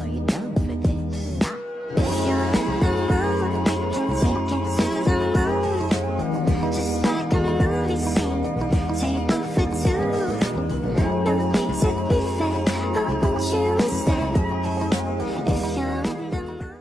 Are you down for this? If you're in the mood, we can take it to the moon. Just like a movie scene, table for two. No need to be fake, I want you to stay. If you're in the mood.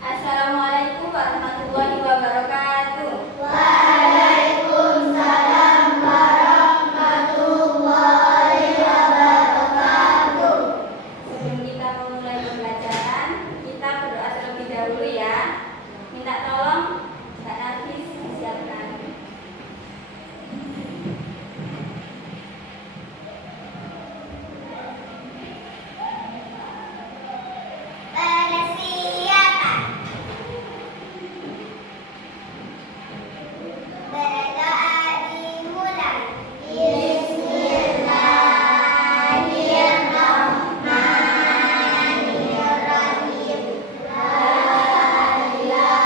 Assalamualaikum warahmatullahi wabarakatuh. Sebelum kita memulai pembelajaran, kita berdoa terlebih dahulu ya. Minta tolong Mbak Nafis disiapkan. Persiapan. Berdoa dimulai. Bismillahirrahmanirrahim. La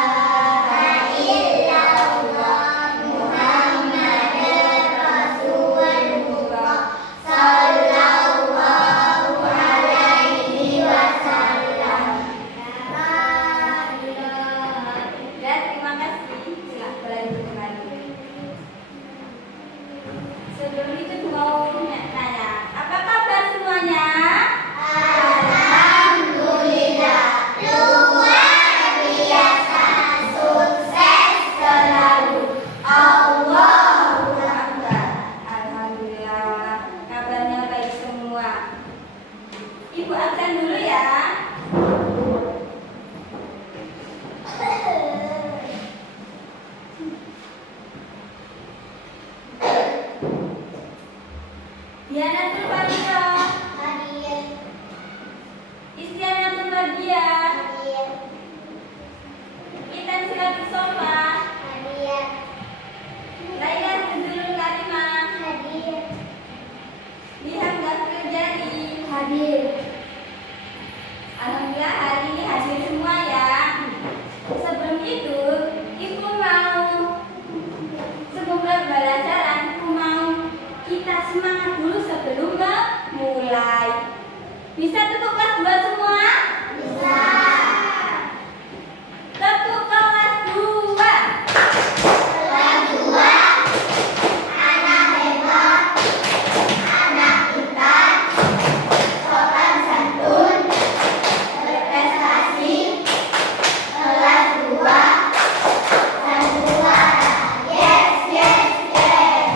ilaha illallah Muhammadar Rasulullah sallallahu alaihi wasallam. Dan terima kasih. Silakan boleh duduk kembali. Sebelum itu mau nanya, apa kabar semuanya? Alhamdulillah, luar biasa, sukses selalu. Allahu Akbar. Alhamdulillah, kabarnya baik semua. Ibu absen dulu ya. Dianatul Faridah, Hadir, Istianatul Mardiah, hadir, Intan Siratul Sofa, hadir, Laila Nuzulul Karimah, hadir, Ilham Ghafil Jari. hadir. Alhamdulillah hari ini hadir semua ya. Sebelum itu, Ibu mau sebelum pembelajaran, Ibu mau kita semangat dulu sebelum memulai. Bisa tepuk kelas 2 semua? Bisa. Tepuk kelas 2. Kelas 2, anak hebat, anak pintar, sopan santun, berprestasi. Kelas 2, santuara. Yes, yes, yes.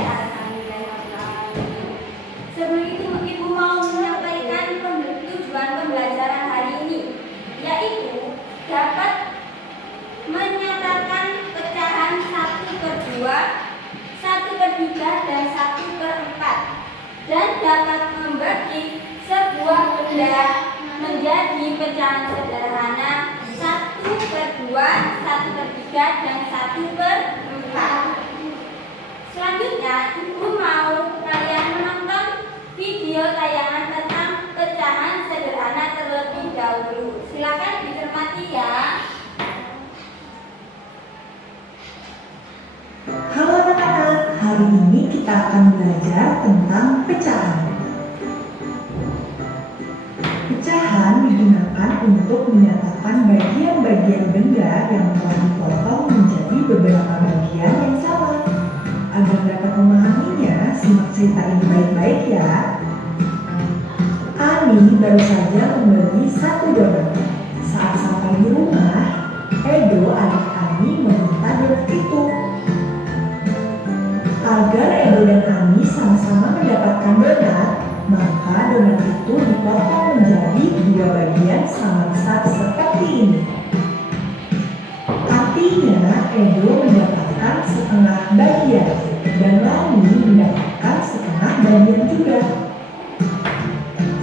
Sebelum itu Ibu mau menyampaikan tujuan pembelajaran hari ini, yaitu dapat menyatakan pecahan 1/2, 1/3, dan 1/4, dan dapat membagi sebuah benda menjadi pecahan sederhana 1/2, 1/3, dan 1/4. Selanjutnya, Ibu mau kalian menonton video tayangan tentang pecahan sederhana terlebih dahulu. Silakan dicermati ya. Halo anak-anak, hari ini kita akan belajar tentang pecahan. Pecahan digunakan untuk menyatakan bagian-bagian benda yang telah dipotong menjadi beberapa bagian yang sama. Agar dapat memahaminya, simak cerita ini baik-baik ya. Ani baru saja membeli 1 donat. Saat sampai di rumah, Edo adik Ani meminta donat itu. Agar Edo dan Ani sama-sama mendapatkan donat, maka donat itu dipotong menjadi 2 bagian sama besar seperti ini. Artinya Edo mendapatkan setengah bagian dan Lani mendapatkan setengah bagian juga.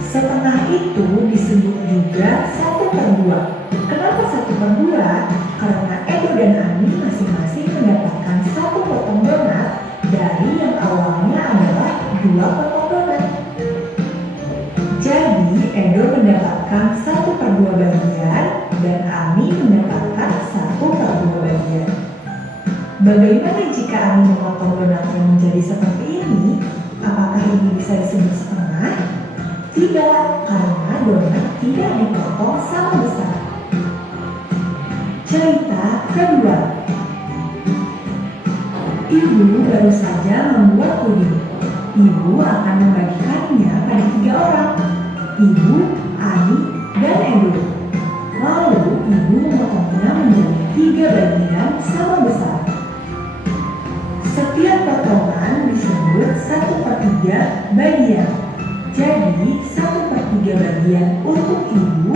Setengah itu disebut juga 1/2. Kenapa 1/2? Karena Edo dan Ani masing-masing mendapatkan 1 potong donat dari yang awalnya adalah 2 potong donat. Jadi Edo mendapatkan 1/2 bagian dan Ani mendapatkan 1/2 bagian. Bagaimana jika Ani memotong donatnya menjadi seperti ini? Apakah ini bisa disebut setengah? Tidak, karena donat tidak dipotong sama besar. Cerita kedua. Ibu baru saja membuat puding. Ibu akan membagikannya pada 3 orang. Ibu, Ani, dan Edo. Lalu ibu memotongnya menjadi 3 bagian sama besar. Setiap potongan disebut 1/3 bagian. Jadi 1/3 bagian untuk ibu,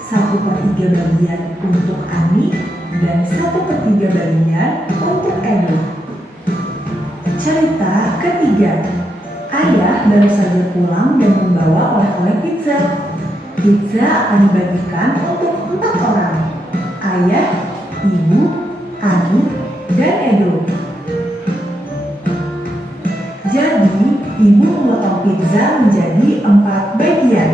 1/3 bagian untuk Ani, dan 1/3 bagian untuk Edo. Cerita ketiga. Ayah baru saja pulang dan membawa oleh-oleh pizza. Pizza akan dibagikan untuk 4 orang. Ayah, ibu, Ani, dan Edo. Jadi, ibu memotong pizza menjadi 4 bagian.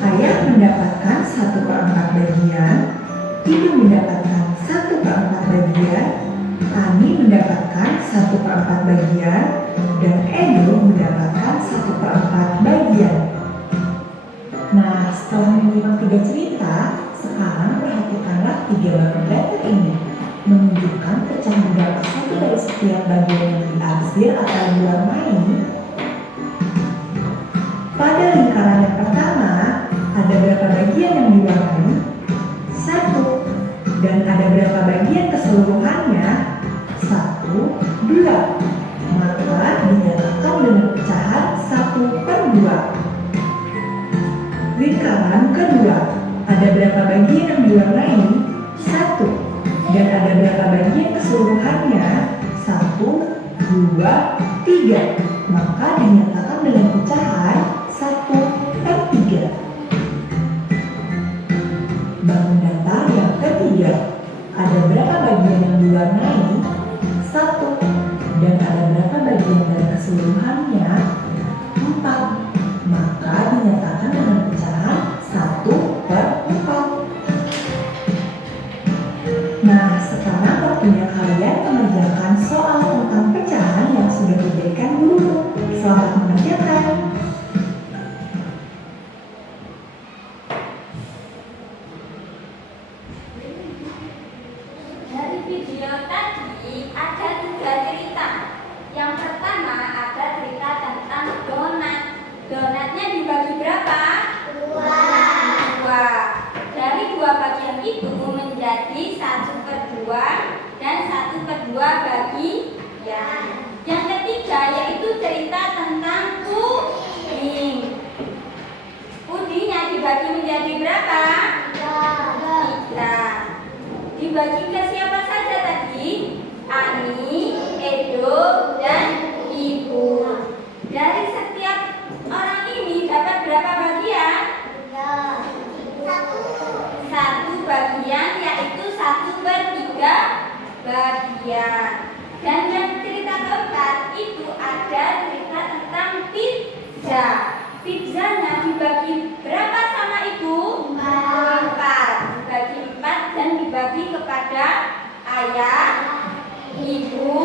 Ayah mendapatkan 1/4 bagian, ibu mendapatkan 1/4 bagian, Ani mendapatkan 1/4 bagian, dan Edo mendapatkan 1/4 bagian. Nah, setelah menyimak 3 cerita, sekarang perhatikanlah 3 bagian letter ini. Menunjukkan pecahan berapa satu dari setiap bagian yang diarsir atau diwarnai. Pada lingkaran yang pertama, ada berapa bagian yang diwarnai? 1. Dan ada berapa bagian keseluruhannya? 1, 2. Maka dinyatakan dengan pecahan 1/2. Lingkaran kedua, ada berapa bagian yang diwarnai? 1. Dan ada berapa bagian keseluruhannya? 1, 2, 3. Maka dinyatakan dengan pecahan 1/3. Bangun datar yang ketiga. Ada berapa bagian yang diwarnai? 1. Dan ada berapa bagian dari keseluruhannya? 4. Maka dinyatakan dengan pecahan 1/4. Nah, sekarang waktunya kalian mengerjakan soal tentang pecahan yang sudah diberikan guru. Selamat mengerjakan. Dari video tadi ada 3 cerita. Yang pertama ada cerita tentang donat. Donatnya dibagi berapa? 2. Dari 2 bagian itu menjadi 1/2 dan 1/2 bagian. Yang ketiga yaitu cerita tentang puding. Pudingnya dibagi menjadi berapa? 3. Dibagi ke siapa saja tadi? Ani, Edo, dan Ibu. Dari setiap orang ini dapat berapa bagian? 1 bagian, yaitu 1/3 bagian. Dan yang cerita keempat itu ada cerita tentang pizza. Pizzanya dibagi berapa sama ibu? 4. Dibagi 4 dan dibagi kepada ayah, ibu,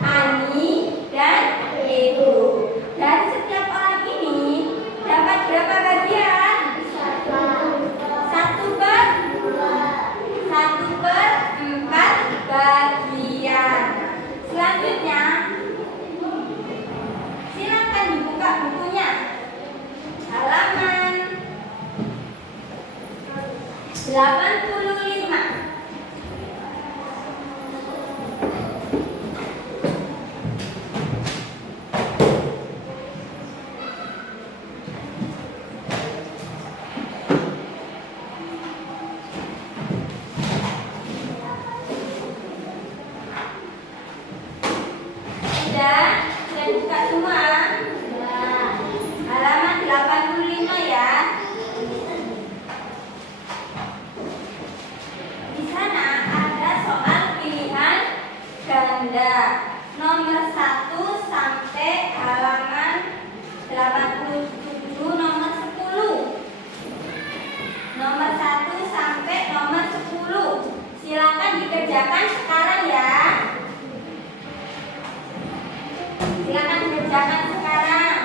Ani, dan Edo. Dan setiap orang ini dapat berapa bagian? 1/4 bagian. Selanjutnya, silakan dibuka bukunya. Halaman 85. Sudah buka semua? Halaman 85 ya. Di sana ada soal pilihan ganda nomor 1 sampai halaman 87 nomor 10. Nomor 1 sampai nomor 10. Silakan dikerjakan sekarang ya. Silakan dikerjakan sekarang.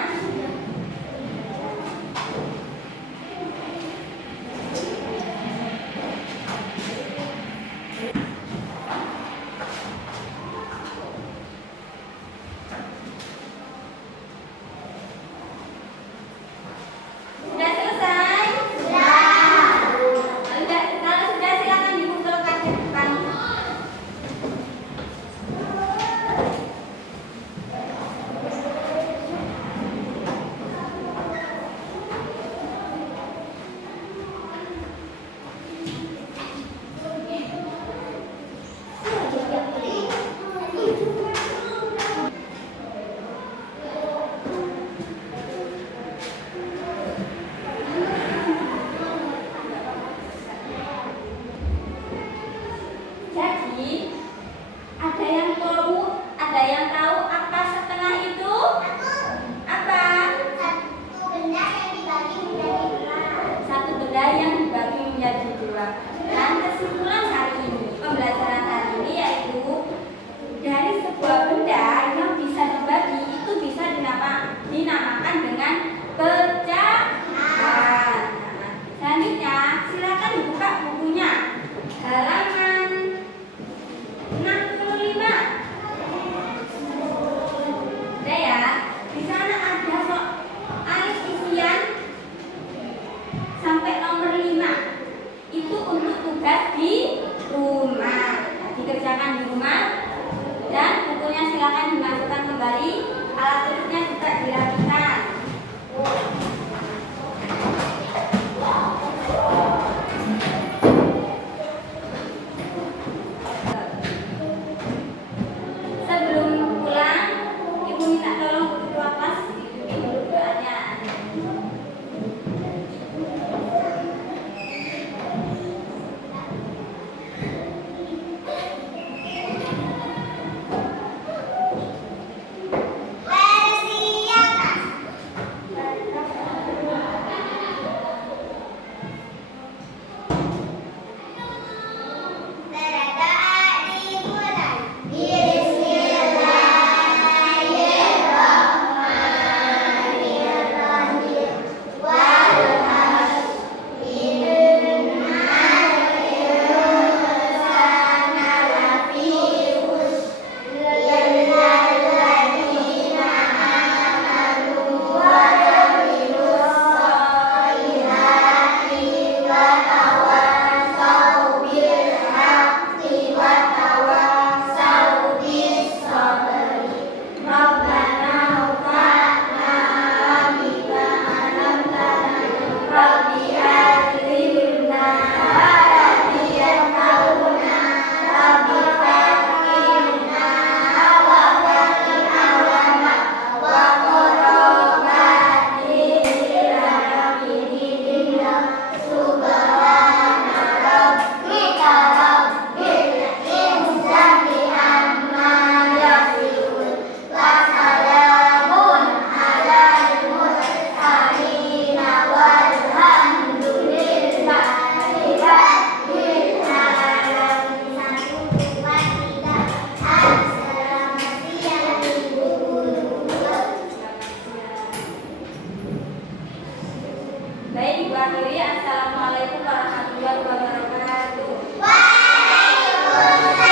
Baik, Ibu akhiri. Assalamualaikum warahmatullahi wabarakatuh. Waalaikumsalam.